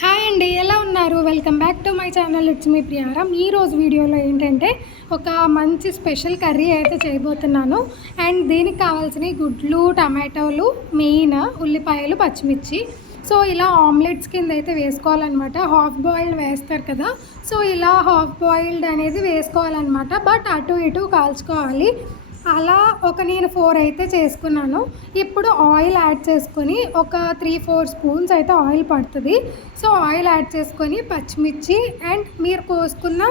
Hi అండి, ఎలా ఉన్నారు? Welcome back to my channel. It's me Priyaram. ఈరోజు వీడియోలో ఏంటంటే ఒక మంచి స్పెషల్ కర్రీ అయితే చేయబోతున్నాను. అండ్ దీనికి కావాల్సిన గుడ్లు, టమాటోలు, మెయిన్ ఉల్లిపాయలు, పచ్చిమిర్చి. సో ఇలా ఆమ్లెట్స్ కింద అయితే వేసుకోవాలన్నమాట. హాఫ్ బాయిల్డ్ వేస్తారు కదా, సో ఇలా హాఫ్ బాయిల్డ్ అనేది వేసుకోవాలన్నమాట. బట్ అటు ఇటు కాల్చుకోవాలి. అలా నేను 4 అయితే చేసుకున్నాను. ఇప్పుడు ఆయిల్ యాడ్ చేసుకొని ఒక 3-4 స్పూన్స్ అయితే ఆయిల్ పడుతుంది. సో ఆయిల్ యాడ్ చేసుకొని పచ్చిమిర్చి అండ్ మీరు కోసుకున్న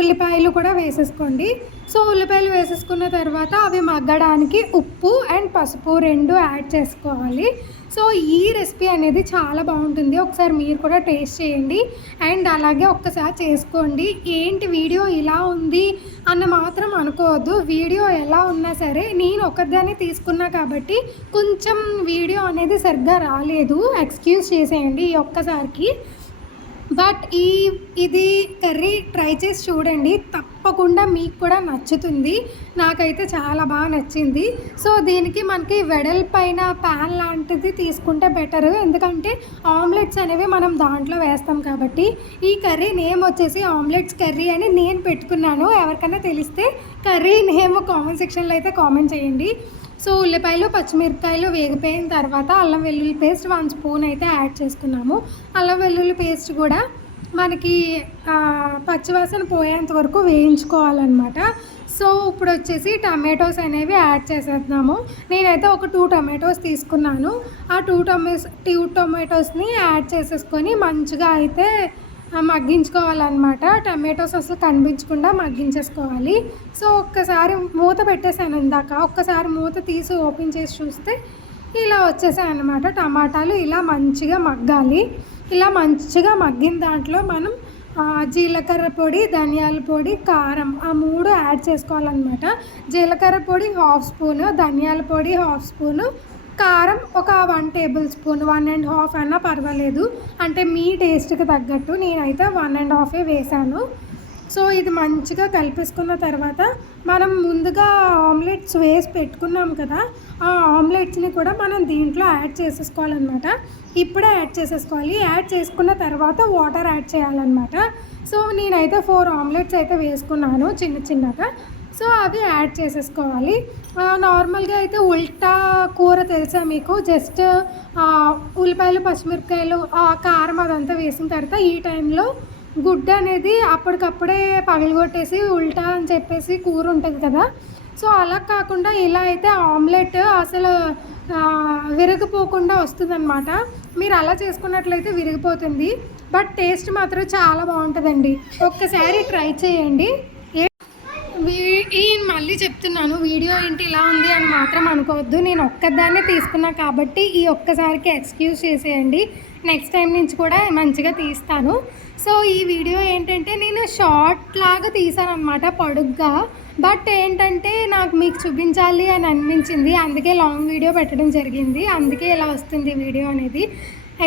ఉల్లిపాయలు కూడా వేసేసుకోండి. సో ఉల్లిపాయలు వేసేసుకున్న తర్వాత అవి మగ్గడానికి ఉప్పు అండ్ పసుపు 2 యాడ్ చేసుకోవాలి. సో ఈ రెసిపీ అనేది చాలా బాగుంటుంది. ఒకసారి మీరు కూడా టేస్ట్ చేయండి అండ్ అలాగే ఒక్కసారి చేసుకోండి. ఏంటి వీడియో ఇలా ఉంది అన్న మాత్రం అనుకోవద్దు. వీడియో ఎలా ఉన్నా సరే నేను ఒకదాన్ని తీసుకున్నా కాబట్టి కొంచెం వీడియో అనేది సరిగ్గా రాలేదు, ఎక్స్క్యూజ్ చేసేయండి ఈ ఒక్కసారికి. బట్ ఇది కర్రీ ట్రై చేసి చూడండి, తప్పకుండా మీకు కూడా నచ్చుతుంది. నాకైతే చాలా బాగా నచ్చింది. సో దీనికి మనకి వెడల్పైన ప్యాన్ లాంటిది తీసుకుంటే బెటర్, ఎందుకంటే ఆమ్లెట్స్ అనేవి మనం దాంట్లో వేస్తాం కాబట్టి. ఈ కర్రీ నేమ్ వచ్చేసి ఆమ్లెట్స్ కర్రీ అని నేను పెట్టుకున్నాను. ఎవరికైనా తెలిస్తే కర్రీ నేమ్ కామెంట్ సెక్షన్లో అయితే కామెంట్ చేయండి. సో ఉల్లిపాయలు, పచ్చిమిరపకాయలు వేగిపోయిన తర్వాత అల్లం వెల్లుల్లి పేస్ట్ 1 స్పూన్ అయితే యాడ్ చేసుకున్నాము. అల్లం వెల్లుల్లి పేస్ట్ కూడా మనకి పచ్చివాసన పోయేంత వరకు వేయించుకోవాలన్నమాట. సో ఇప్పుడు వచ్చేసి టమాటోస్ అనేవి యాడ్ చేసేద్దాము. నేనైతే ఒక 2 టమాటోస్ తీసుకున్నాను. ఆ 2 టమాటోస్ని యాడ్ చేసేసుకొని మంచిగా అయితే మగ్గించుకోవాలన్నమాట. టమాటోస్ అసలు కనిపించకుండా మగ్గించేసుకోవాలి. సో ఒక్కసారి మూత పెట్టేసాను ఇందాక, ఒక్కసారి మూత తీసి ఓపెన్ చేసి చూస్తే ఇలా వచ్చేసాయి అన్నమాట. టమాటాలు ఇలా మంచిగా మగ్గాలి. ఇలా మంచిగా మగ్గిన దాంట్లో మనం జీలకర్ర పొడి, ధనియాల పొడి, కారం ఆ 3 యాడ్ చేసుకోవాలన్నమాట. జీలకర్ర పొడి 1/2 స్పూను, ధనియాల పొడి 1/2 స్పూను, కారం ఒక 1 టేబుల్ స్పూన్, 1.5 అన్నా పర్వాలేదు, అంటే మీ టేస్ట్కి తగ్గట్టు. నేనైతే 1.5 వేసాను. సో ఇది మంచిగా కలిపేసుకున్న తర్వాత మనం ముందుగా ఆమ్లెట్స్ వేసి పెట్టుకున్నాం కదా, ఆ ఆమ్లెట్స్ని కూడా మనం దీంట్లో యాడ్ చేసేసుకోవాలన్నమాట. ఇప్పుడే యాడ్ చేసేసుకోవాలి. యాడ్ చేసుకున్న తర్వాత వాటర్ యాడ్ చేయాలన్నమాట. సో నేనైతే 4 ఆమ్లెట్స్ అయితే వేసుకున్నాను చిన్నగా. సో అవి యాడ్ చేసేసుకోవాలి. నార్మల్గా అయితే ఉల్టా కూర తెలుసా మీకు? జస్ట్ ఉల్లిపాయలు, పచ్చిమిరపకాయలు, కారం అదంతా వేసిన తర్వాత ఈ టైంలో గుడ్డ అనేది అప్పటికప్పుడే పగలగొట్టేసి ఉల్టా అని చెప్పేసి కూర ఉంటుంది కదా. సో అలా కాకుండా ఇలా అయితే ఆమ్లెట్ అసలు విరిగిపోకుండా వస్తుందన్నమాట. మీరు అలా చేసుకున్నట్లయితే విరిగిపోతుంది, బట్ టేస్ట్ మాత్రం చాలా బాగుంటుందండి. ఒక్కసారి ట్రై చేయండి. మళ్ళీ చెప్తున్నాను, వీడియో ఏంటి ఇలా ఉంది అని మాత్రం అనుకోవద్దు. నేను ఒక్కదాన్నే తీసుకున్నా కాబట్టి ఈ ఒక్కసారికి ఎక్స్క్యూజ్ చేసేయండి. నెక్స్ట్ టైం నుంచి కూడా మంచిగా తీస్తాను. సో ఈ వీడియో ఏంటంటే నేను షార్ట్ లాగా తీసాను అనమాట, పొడుగ్గా. బట్ ఏంటంటే నాకు మీకు చూపించాలి అని అనిపించింది, అందుకే లాంగ్ వీడియో పెట్టడం జరిగింది. అందుకే ఇలా వస్తుంది వీడియో అనేది.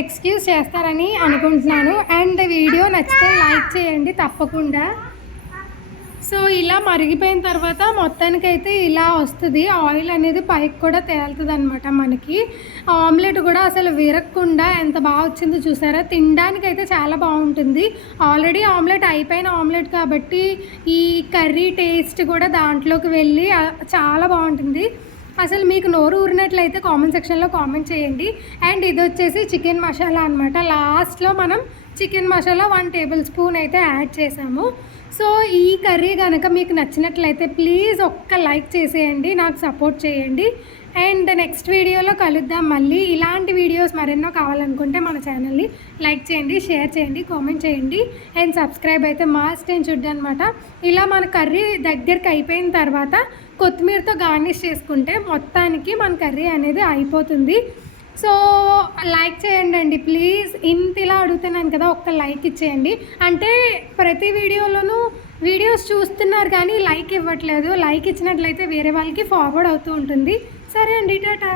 ఎక్స్క్యూజ్ చేస్తారని అనుకుంటున్నాను. అండ్ వీడియో నచ్చితే లైక్ చేయండి తప్పకుండా. సో ఇలా మరిగిపోయిన తర్వాత మొత్తానికైతే ఇలా వస్తుంది. ఆయిల్ అనేది పైకి కూడా తేలుతుంది అనమాట. మనకి ఆమ్లెట్ కూడా అసలు విరగకుండా ఎంత బాగా వచ్చిందో చూసారా. తినడానికైతే చాలా బాగుంటుంది. ఆల్రెడీ ఆమ్లెట్ అయిపోయిన ఆమ్లెట్ కాబట్టి ఈ కర్రీ టేస్ట్ కూడా దాంట్లోకి వెళ్ళి చాలా బాగుంటుంది. అసలు మీకు నోరు ఊరినట్లయితే కామెంట్ సెక్షన్లో కామెంట్ చేయండి. అండ్ ఇది వచ్చేసి చికెన్ మసాలా అనమాట. లాస్ట్లో మనం చికెన్ మసాలా 1 టేబుల్ స్పూన్ అయితే యాడ్ చేసాము. సో ఈ కర్రీ కనుక మీకు నచ్చినట్లయితే ప్లీజ్ ఒక్క లైక్ చేసేయండి, నాకు సపోర్ట్ చేయండి. అండ్ నెక్స్ట్ వీడియోలో కలుద్దాం మళ్ళీ. ఇలాంటి వీడియోస్ మరెన్నో కావాలనుకుంటే మన ఛానల్ని లైక్ చేయండి, షేర్ చేయండి, కామెంట్ చేయండి అండ్ సబ్స్క్రైబ్ అయితే మస్ట్ అని చూడనమాట. ఇలా మన కర్రీ దగ్గరికి అయిపోయిన తర్వాత కొత్తిమీరతో గార్నిష్ చేసుకుంటే మొత్తానికి మన కర్రీ అనేది అయిపోతుంది. సో లైక్ చేయండి అండి ప్లీజ్. ఇంతలా అడుగుతున్నాను కదా, ఒక్క లైక్ ఇచ్చేయండి. అంటే ప్రతి వీడియోలోనూ వీడియోస్ చూస్తున్నారు కానీ లైక్ ఇవ్వట్లేదు. లైక్ ఇచ్చినట్లయితే వేరే వాళ్ళకి ఫార్వర్డ్ అవుతూ ఉంటుంది. సరే అండి, టాటా.